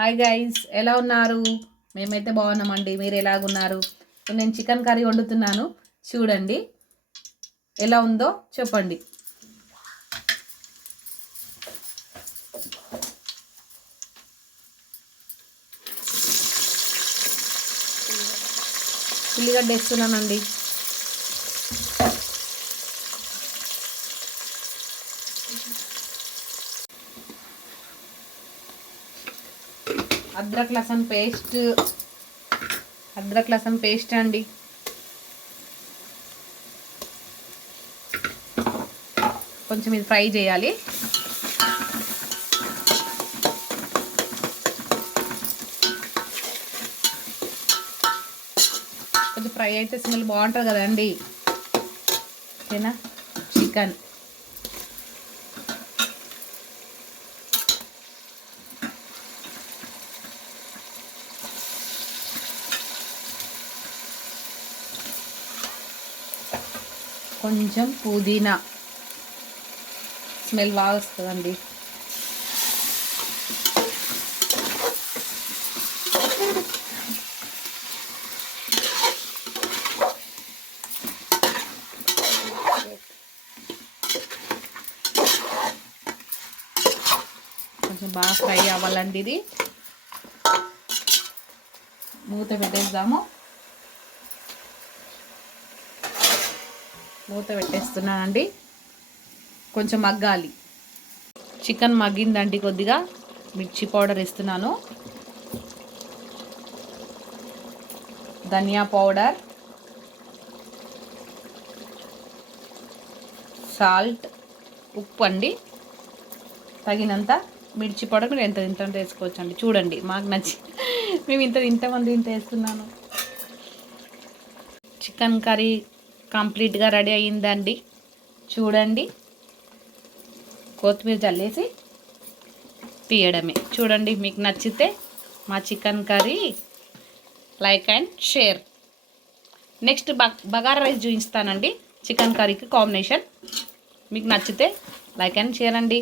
Hi guys, ఎలా ఉన్నారు? మేమైతే బాగున్నామండి. మీరు ఎలాగున్నారు? నేను చికెన్ కర్రీ వండుతున్నాను, చూడండి ఎలా ఉందో చెప్పండి. ఉల్లిగడ్డ వేస్తున్నానండి. అద్రక్ లసన్ పేస్ట్ అండి. కొంచెం ఇది ఫ్రై చేయాలి. కొంచెం ఫ్రై అయితే స్మెల్ బాగుంటుంది కదండి. ఓకేనా? చికెన్ కొంచెం పుదీనా స్మెల్ బాగా వస్తుందండి. కొంచెం బాగా ఫ్రై అవ్వాలండి. ఇది మూత పెట్టేద్దాము. మూత పెట్టేస్తున్నానండి. కొంచెం మగ్గాలి. చికెన్ మగ్గిందండి. కొద్దిగా మిర్చి పౌడర్ వేస్తున్నాను, ధనియా పౌడర్, సాల్ట్, ఉప్పు అండి తగినంత. మిర్చి పౌడర్ మీరు ఎంత ఇంత వేసుకోవచ్చు అండి. చూడండి, మాకు నచ్చి మేము ఇంతమంది వేస్తున్నాను. చికెన్ కర్రీ కంప్లీట్గా రెడీ అయ్యిందండి. చూడండి, కొత్తిమీర జల్లేసి తీయడమే. చూడండి, మీకు నచ్చితే మా chicken curry like and share. Next bagara rice చూపిస్తానండి. చికెన్ కర్రీకి కాంబినేషన్ మీకు నచ్చితే లైక్ అండ్ షేర్ అండి.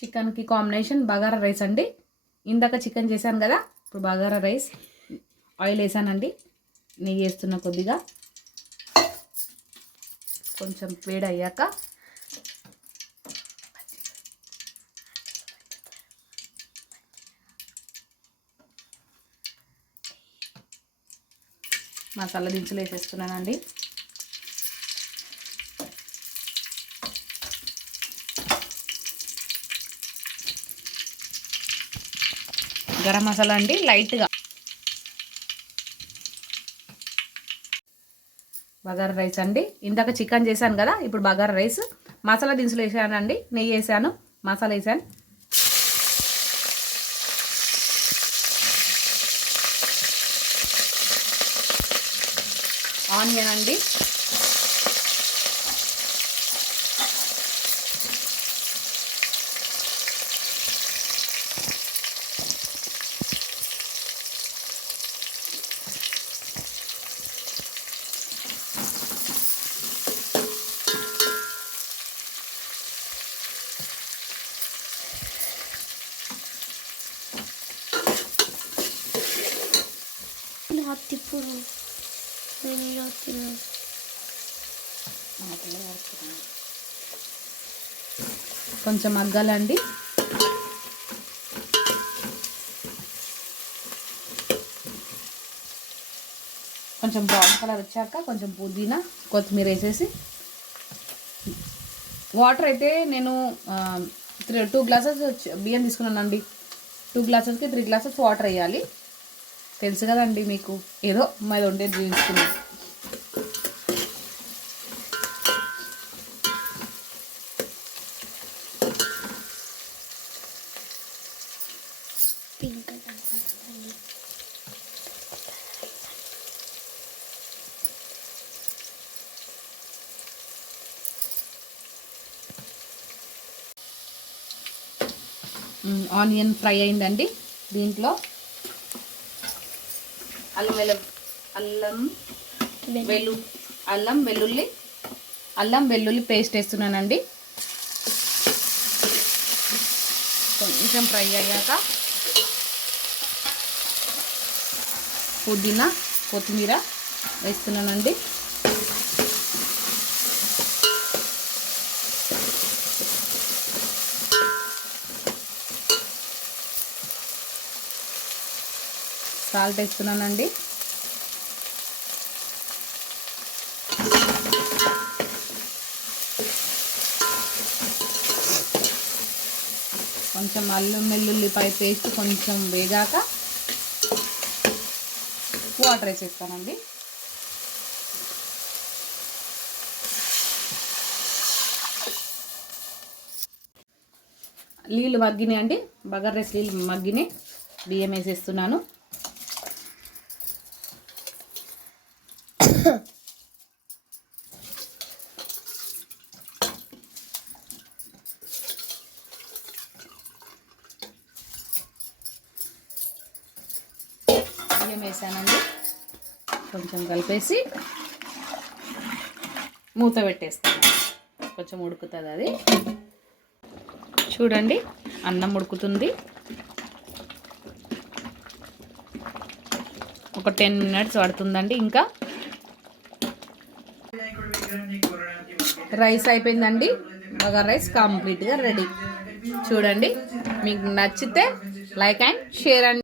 చికెన్కి కాంబినేషన్ బగారా రైస్ అండి. ఇందాక చికెన్ చేశాను కదా, ఇప్పుడు బగారా రైస్. ఆయిల్ వేసానండి, నెయ్యి వేస్తున్నా కొద్దిగా. కొంచెం వేడి అయ్యాక మసాలా దినుసులు వేసేస్తున్నానండి. గరం మసాలా అండి లైట్గా. బగారా రైస్ అండి. ఇందాక చికెన్ చేశాను కదా, ఇప్పుడు బగారా రైస్. మసాలా దినుసులు వేసానండి, నెయ్యి వేసాను, మసాలా వేసాను. ఆనియన్ అండి, కొంచెం మగ్గాలండి. కొంచెం బ్రౌన్ కలర్ వచ్చాక కొంచెం పుదీనా, కొత్తిమీర వేసేసి, వాటర్ అయితే నేను 2 గ్లాసెస్ బియ్యం తీసుకున్నానండి. 2 గ్లాసెస్కి 3 గ్లాసెస్ వాటర్ వేయాలి. తెలుసు కదండి మీకు, ఏదో మాది ఉండేది చూపించుకున్నాను. ఆనియన్ ఫ్రై అయిందండి. దీంట్లో అల్లం వెల్లుల్లి పేస్ట్ వేస్తున్నానండి. కొంచెం ఫ్రై అయ్యాక పుదీనా కొత్తిమీర వేస్తున్నానండి. సాల్ట్ వేస్తున్నానండి. కొంచెం అల్లం వెల్లుల్లిపాయ పేస్ట్ కొంచెం వేగాక వాటర్ వేసేస్తానండి. నీళ్ళు మగ్గినాయి అండి, బగారా రైస్ నీళ్ళు మగ్గినాయి. బియ్యం వేసేస్తున్నాను. బియ్యం వేసానండి, కొంచెం కలిపేసి మూత పెట్టేస్తాను. కొంచెం ఉడుకుతుంది అది. చూడండి అన్నం ఉడుకుతుంది. ఒక 10 మినిట్స్ పడుతుందండి. ఇంకా రైస్ అయిపోయిందండి. బగారా రైస్ కంప్లీట్గా రెడీ. చూడండి, మీకు నచ్చితే లైక్ అండ్ షేర్ అండి.